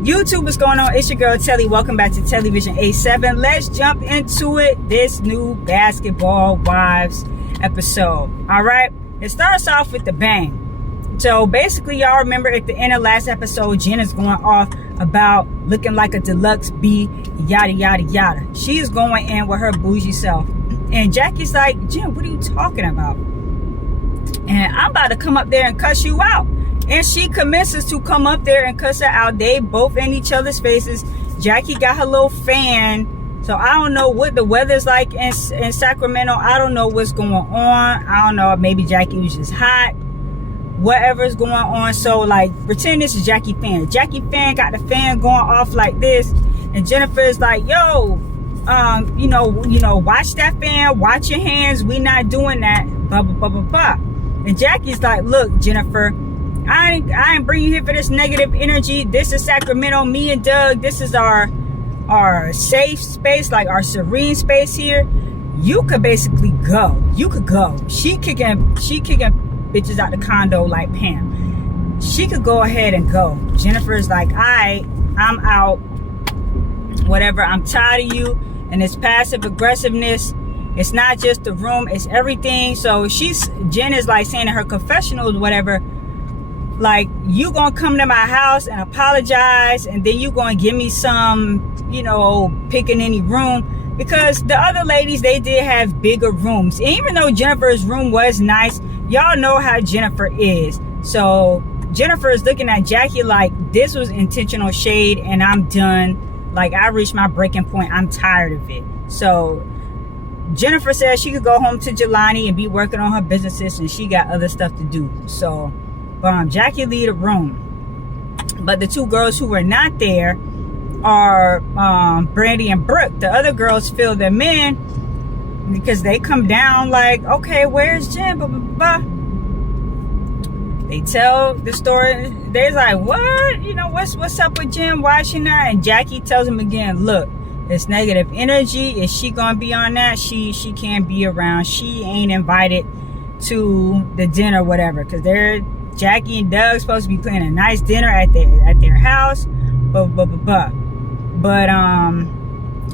YouTube, what's going on? It's your girl Telly. Welcome back to TelliVision87. Let's jump into it. This new Basketball Wives episode. All right, it starts off with the bang. So basically, y'all remember at the end of last episode, Jen is going off about looking like a deluxe B, yada yada yada. She's going in with her bougie self, and Jackie's like, Jen, what are you talking about? And I'm about to come up there and cuss you out. And she commences to come up there and cuss her out. They both in each other's faces. Jackie got her little fan. So I don't know what the weather's like in Sacramento. I don't know what's going on. I don't know. Maybe Jackie was just hot. Whatever's going on. So like, pretend this is Jackie fan. Jackie fan got the fan going off like this. And Jennifer's like, yo, you know, watch that fan. Watch your hands. We not doing that. Blah, blah, blah, blah, blah. And Jackie's like, look, Jennifer, I ain't bring you here for this negative energy. This is Sacramento. Me and Doug, this is our safe space, like our serene space here. You could basically go. You could go. She kicking bitches out the condo like Pam. She could go ahead and go. Jennifer's like, I'm out. Whatever. I'm tired of you and this passive aggressiveness. It's not just the room, it's everything. So Jen is like saying in her confessionals, whatever, like, you gonna come to my house and apologize, and then you gonna give me some, you know, picking any room, because the other ladies, they did have bigger rooms. And even though Jennifer's room was nice, y'all know how Jennifer is. So Jennifer is looking at Jackie like, this was intentional shade and I'm done. Like, I reached my breaking point. I'm tired of it. So Jennifer says she could go home to Jelani and be working on her businesses, and she got other stuff to do. So Jackie leave the room. But the two girls who were not there are Brandy and Brooke. The other girls feel them in because they come down like, okay, where's Jen? Blah, blah, blah. They tell the story. They're like, what? You know, what's up with Jen? Why is she not? And Jackie tells them again, look, it's negative energy. Is she gonna be on that? She can't be around. She ain't invited to the dinner, whatever, because Jackie and Doug supposed to be planning a nice dinner at their house. But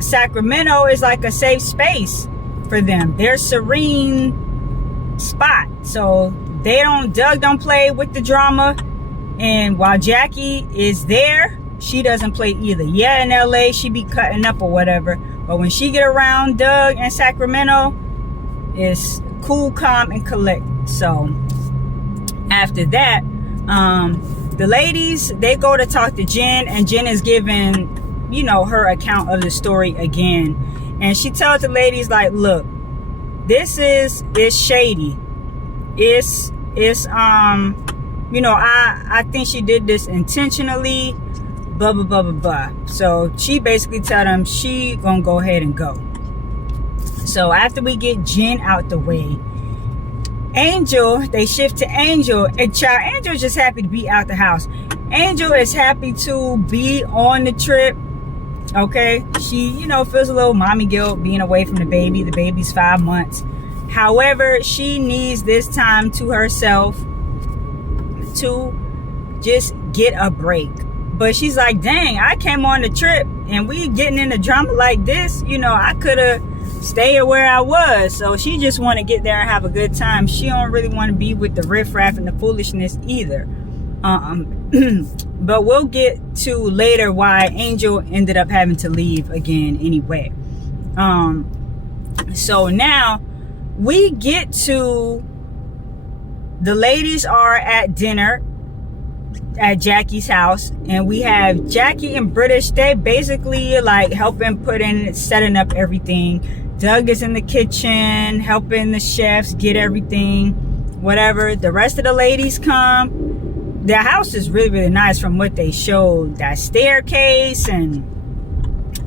Sacramento is like a safe space for them. Their serene spot. So Doug don't play with the drama. And while Jackie is there, she doesn't play either. Yeah, in LA, she be cutting up or whatever. But when she get around Doug and Sacramento, it's cool, calm, and collected. So after that, the ladies, they go to talk to Jen, and Jen is giving, you know, her account of the story again. And she tells the ladies like, look, it's shady. It's you know, I think she did this intentionally. Blah, blah, blah, blah, blah. So she basically tell them she gonna go ahead and go. So after we get Jen out the way, Angel, they shift to Angel. And Angel's just happy to be out the house. Angel is happy to be on the trip. Okay, she, you know, feels a little mommy guilt being away from the baby. The baby's 5 months. However, she needs this time to herself to just get a break. But she's like, dang, I came on the trip and we getting into drama like this. You know, I could have stayed where I was. So she just want to get there and have a good time. She don't really want to be with the riffraff and the foolishness either. But we'll get to later why Angel ended up having to leave again anyway. So now we get to, the ladies are at dinner at Jackie's house, and we have Jackie and British. They basically like helping setting up everything. Doug is in the kitchen helping the chefs get everything, whatever. The rest of the ladies come. The house is really, really nice from what they showed. That staircase, and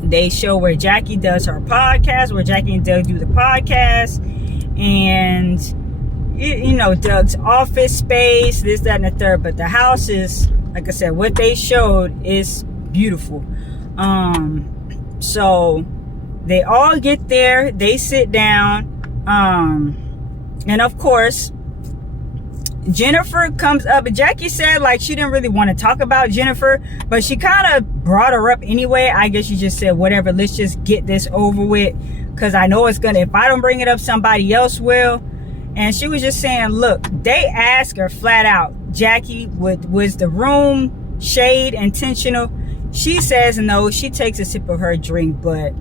they show where Jackie does her podcast, where Jackie and Doug do the podcast, and you know, Doug's office space, this, that, and the third. But the house is, like I said, what they showed is beautiful. So they all get there, they sit down, and of course Jennifer comes up, and Jackie said like she didn't really want to talk about Jennifer, but she kind of brought her up anyway. I guess she just said, whatever, let's just get this over with, because I know it's gonna, if I don't bring it up, somebody else will. And she was just saying, look, they asked her flat out, Jackie, was the room shade intentional? She says no. She takes a sip of her drink, but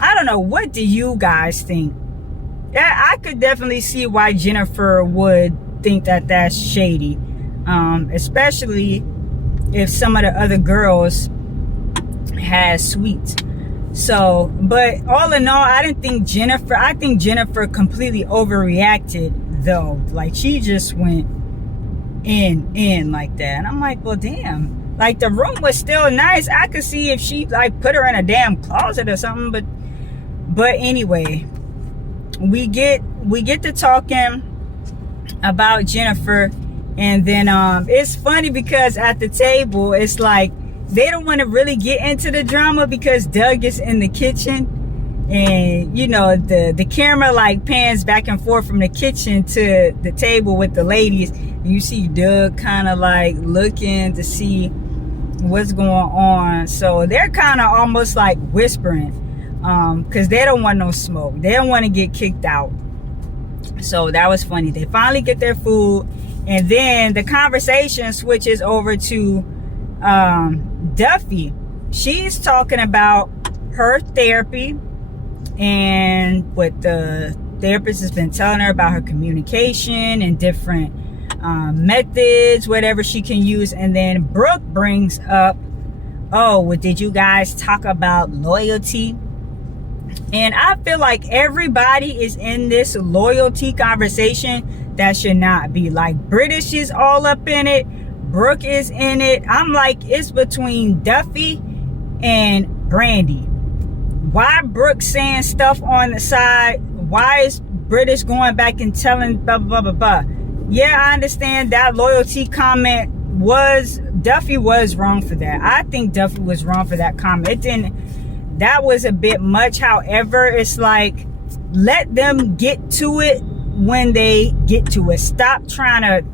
I don't know. What do you guys think? Yeah, I could definitely see why Jennifer would think that that's shady, especially if some of the other girls had sweets. So, but all in all, I think Jennifer completely overreacted though. Like, she just went in like that. And I'm like, well, damn, like the room was still nice. I could see if she like put her in a damn closet or something, but anyway, we get to talking about Jennifer, and then it's funny because at the table it's like they don't want to really get into the drama because Doug is in the kitchen, and you know the camera like pans back and forth from the kitchen to the table with the ladies, and you see Doug kind of like looking to see what's going on. So they're kind of almost like whispering, because they don't want no smoke, they don't want to get kicked out. So that was funny. They finally get their food, and then the conversation switches over to Duffy. She's talking about her therapy and what the therapist has been telling her about her communication and different methods, whatever she can use. And then Brooke brings up, oh, well, did you guys talk about loyalty? And I feel like everybody is in this loyalty conversation that should not be. Like, British is all up in it, Brooke is in it. I'm like, it's between Duffy and Brandy. Why Brooke saying stuff on the side? Why is British going back and telling blah blah blah blah? Yeah, I understand that loyalty comment Duffy was wrong for that. I think Duffy was wrong for that comment. That was a bit much. However, it's like, let them get to it when they get to it. Stop trying to,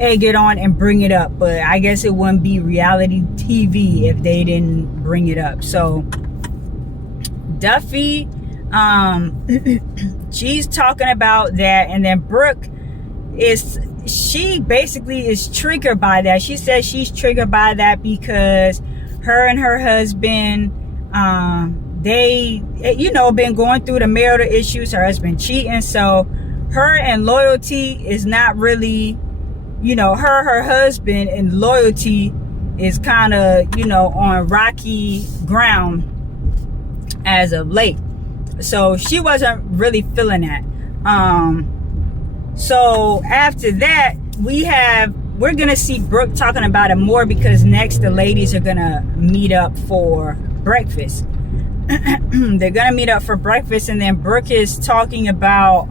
egg it on and bring it up. But I guess it wouldn't be reality TV if they didn't bring it up. So Duffy, she's talking about that, and then Brooke she basically is triggered by that. She says she's triggered by that because her and her husband, they been going through the marital issues. Her husband cheating, so her and loyalty is not really, her husband and loyalty is kind of on rocky ground as of late. So she wasn't really feeling that. So after that, we're gonna see Brooke talking about it more, because next the ladies are gonna meet up for breakfast. They're gonna meet up for breakfast, and then Brooke is talking about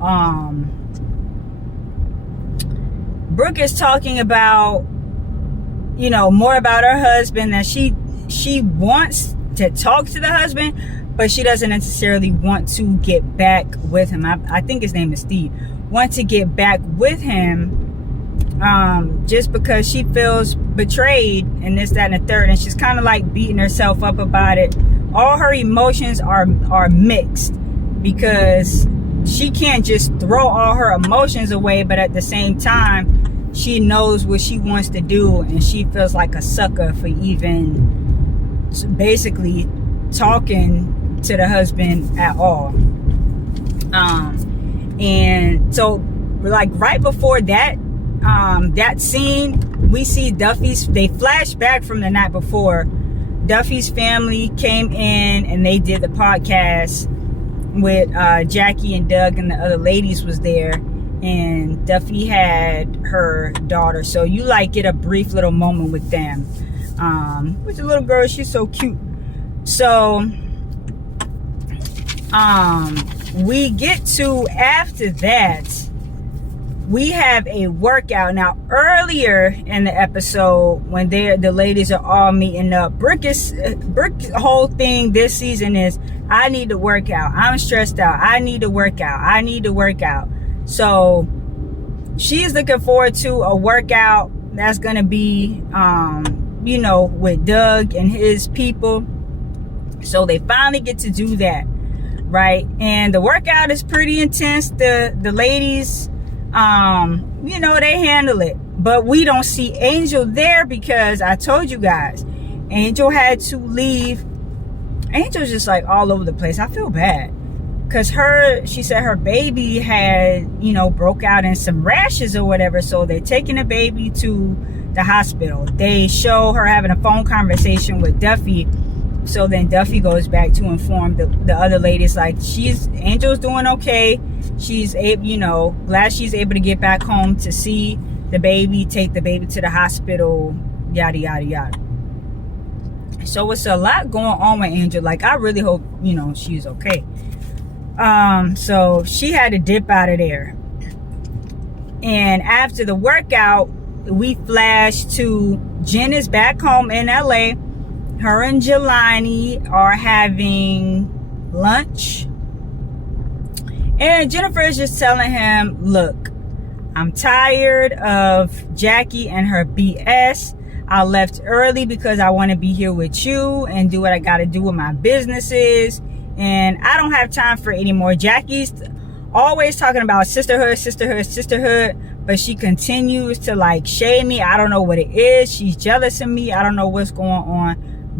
more about her husband, that she wants to talk to the husband, but she doesn't necessarily want to get back with him. I think his name is Steve. Want to get back with him just because she feels betrayed and this, that, and the third, and she's kind of like beating herself up about it. All her emotions are mixed, because she can't just throw all her emotions away, but at the same time she knows what she wants to do, and she feels like a sucker for even basically talking to the husband at all. And so like right before that scene, we see they flash back from the night before. Duffy's family came in and they did the podcast with Jackie and Doug, and the other ladies was there, and Duffy had her daughter. So you like get a brief little moment with them. With the little girl, she's so cute. So we get to, after that, we have a workout. Now, earlier in the episode, when the ladies are all meeting up, Brooke's whole thing this season is, I need to work out. I'm stressed out. I need to work out. I need to work out. So she's looking forward to a workout that's gonna be with Doug and his people. So they finally get to do that, right? And the workout is pretty intense. The ladies, they handle it. But we don't see Angel there because I told you guys, Angel had to leave. Angel's just like all over the place. I feel bad because she said her baby had, broke out in some rashes or whatever. So they're taking the baby to the hospital. They show her having a phone conversation with Duffy. So then Duffy goes back to inform the other ladies, like, Angel's doing okay. She's glad she's able to get back home to see the baby, take the baby to the hospital, yada, yada, yada. So it's a lot going on with Angel. Like, I really hope, she's okay. So she had to dip out of there. And after the workout, we flash to Jen is back home in LA. Her and Jelani are having lunch. And Jennifer is just telling him, look, I'm tired of Jackie and her BS. I left early because I want to be here with you and do what I got to do with my businesses. And I don't have time for it anymore. Jackie's always talking about sisterhood, but she continues to shade me. I don't know what it is. She's jealous of me. I don't know what's going on,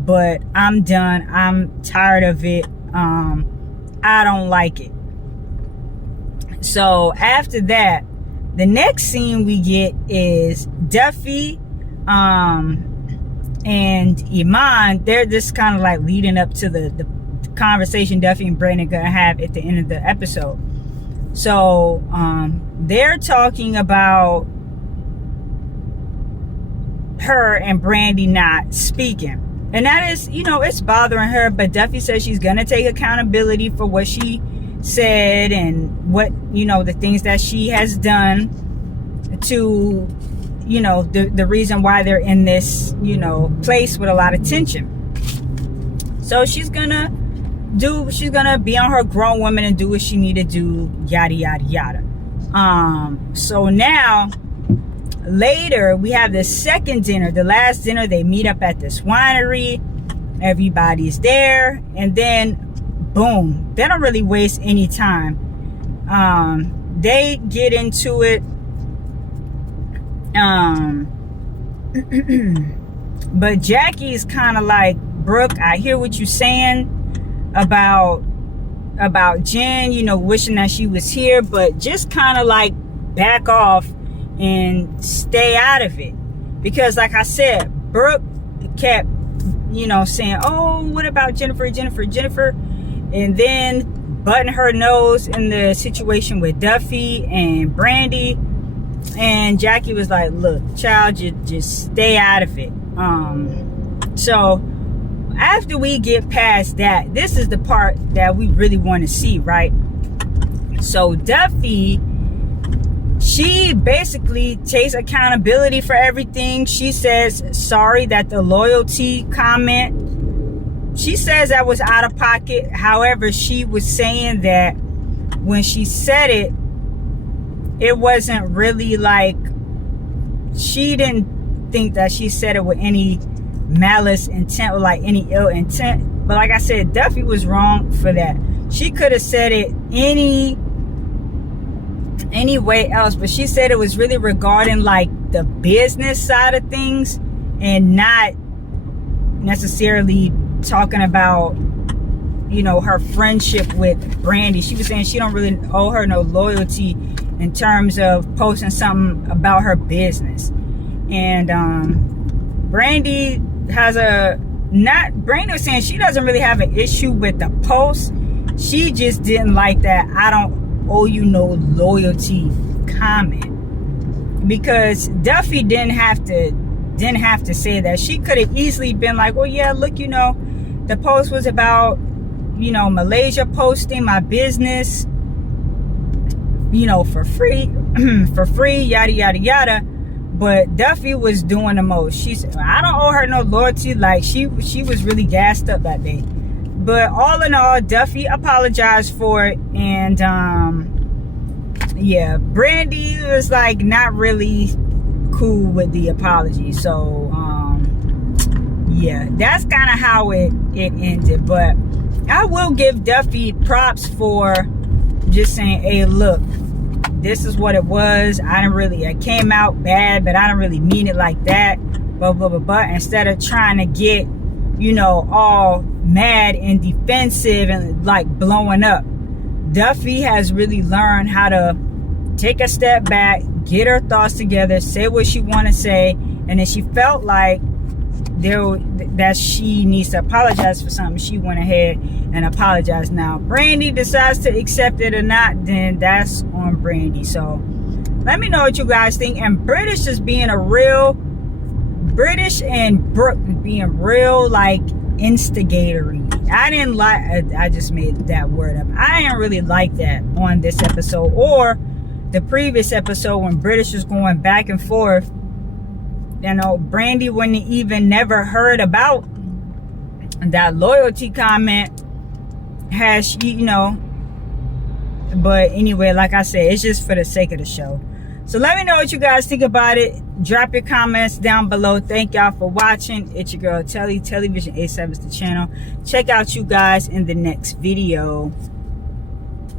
but I'm done. I'm tired of it. I don't like it. So after that, the next scene we get is Duffy and Iman. They're just kind of leading up to the conversation Duffy and Brandon gonna have at the end of the episode. So they're talking about her and Brandy not speaking, and that is, it's bothering her. But Duffy says she's gonna take accountability for what she said and what, the things that she has done to, the reason why they're in this, place with a lot of tension. So she's gonna be on her grown woman and do what she need to do, yada, yada, yada. So now, later, we have the second dinner, the last dinner. They meet up at this winery. Everybody's there. And then, boom. They don't really waste any time. They get into it. But Jackie's kind of like, Brooke, I hear what you're saying about Jen, wishing that she was here, but just kind of back off and stay out of it. Because like I said, Brooke kept, saying, oh, what about Jennifer? And then butting her nose in the situation with Duffy and Brandy. And Jackie was like, look, child, just stay out of it. So after we get past that, this is the part that we really want to see, right? So Duffy, she basically takes accountability for everything. She says sorry that the loyalty comment, she says that was out of pocket. However, she was saying that when she said it, it wasn't really she didn't think that she said it with any malice intent or any ill intent. But like I said, Duffy was wrong for that. She could have said it any way else, but she said it was really regarding the business side of things and not necessarily talking about her friendship with Brandy. She was saying she don't really owe her no loyalty in terms of posting something about her business. And Brandy Brandy was saying she doesn't really have an issue with the post. She just didn't like that I don't owe you no loyalty comment, because Duffy didn't have to say that. She could have easily been like, well, yeah, look, the post was about Malaysia posting my business for free, yada, yada, yada. But Duffy was doing the most. She said, I don't owe her no loyalty. She was really gassed up that day. But all in all, Duffy apologized for it. And yeah, Brandy was like not really cool with the apology. So yeah, that's kind of how it ended. But I will give Duffy props for just saying, hey, look, this is what it was. I came out bad, but I don't really mean it like that. Blah, blah, blah, blah. Instead of trying to get, you know, all mad and defensive and like blowing up. Duffy has really learned how to take a step back, get her thoughts together, say what she want to say, and then she felt like that she needs to apologize for something. She went ahead and apologized. Now, Brandy decides to accept it or not, then that's on Brandy. So, let me know what you guys think. And British is being British and Brooke being real like instigatory. I just made that word up. I didn't really like that on this episode or the previous episode when British was going back and forth. You know, Brandy wouldn't even never heard about that loyalty comment. Has she, you know, but anyway, like I said, it's just for the sake of the show. So let me know what you guys think about it. Drop your comments down below. Thank y'all for watching. It's your girl Telly. TelliVision87 is the channel. Check out you guys in the next video.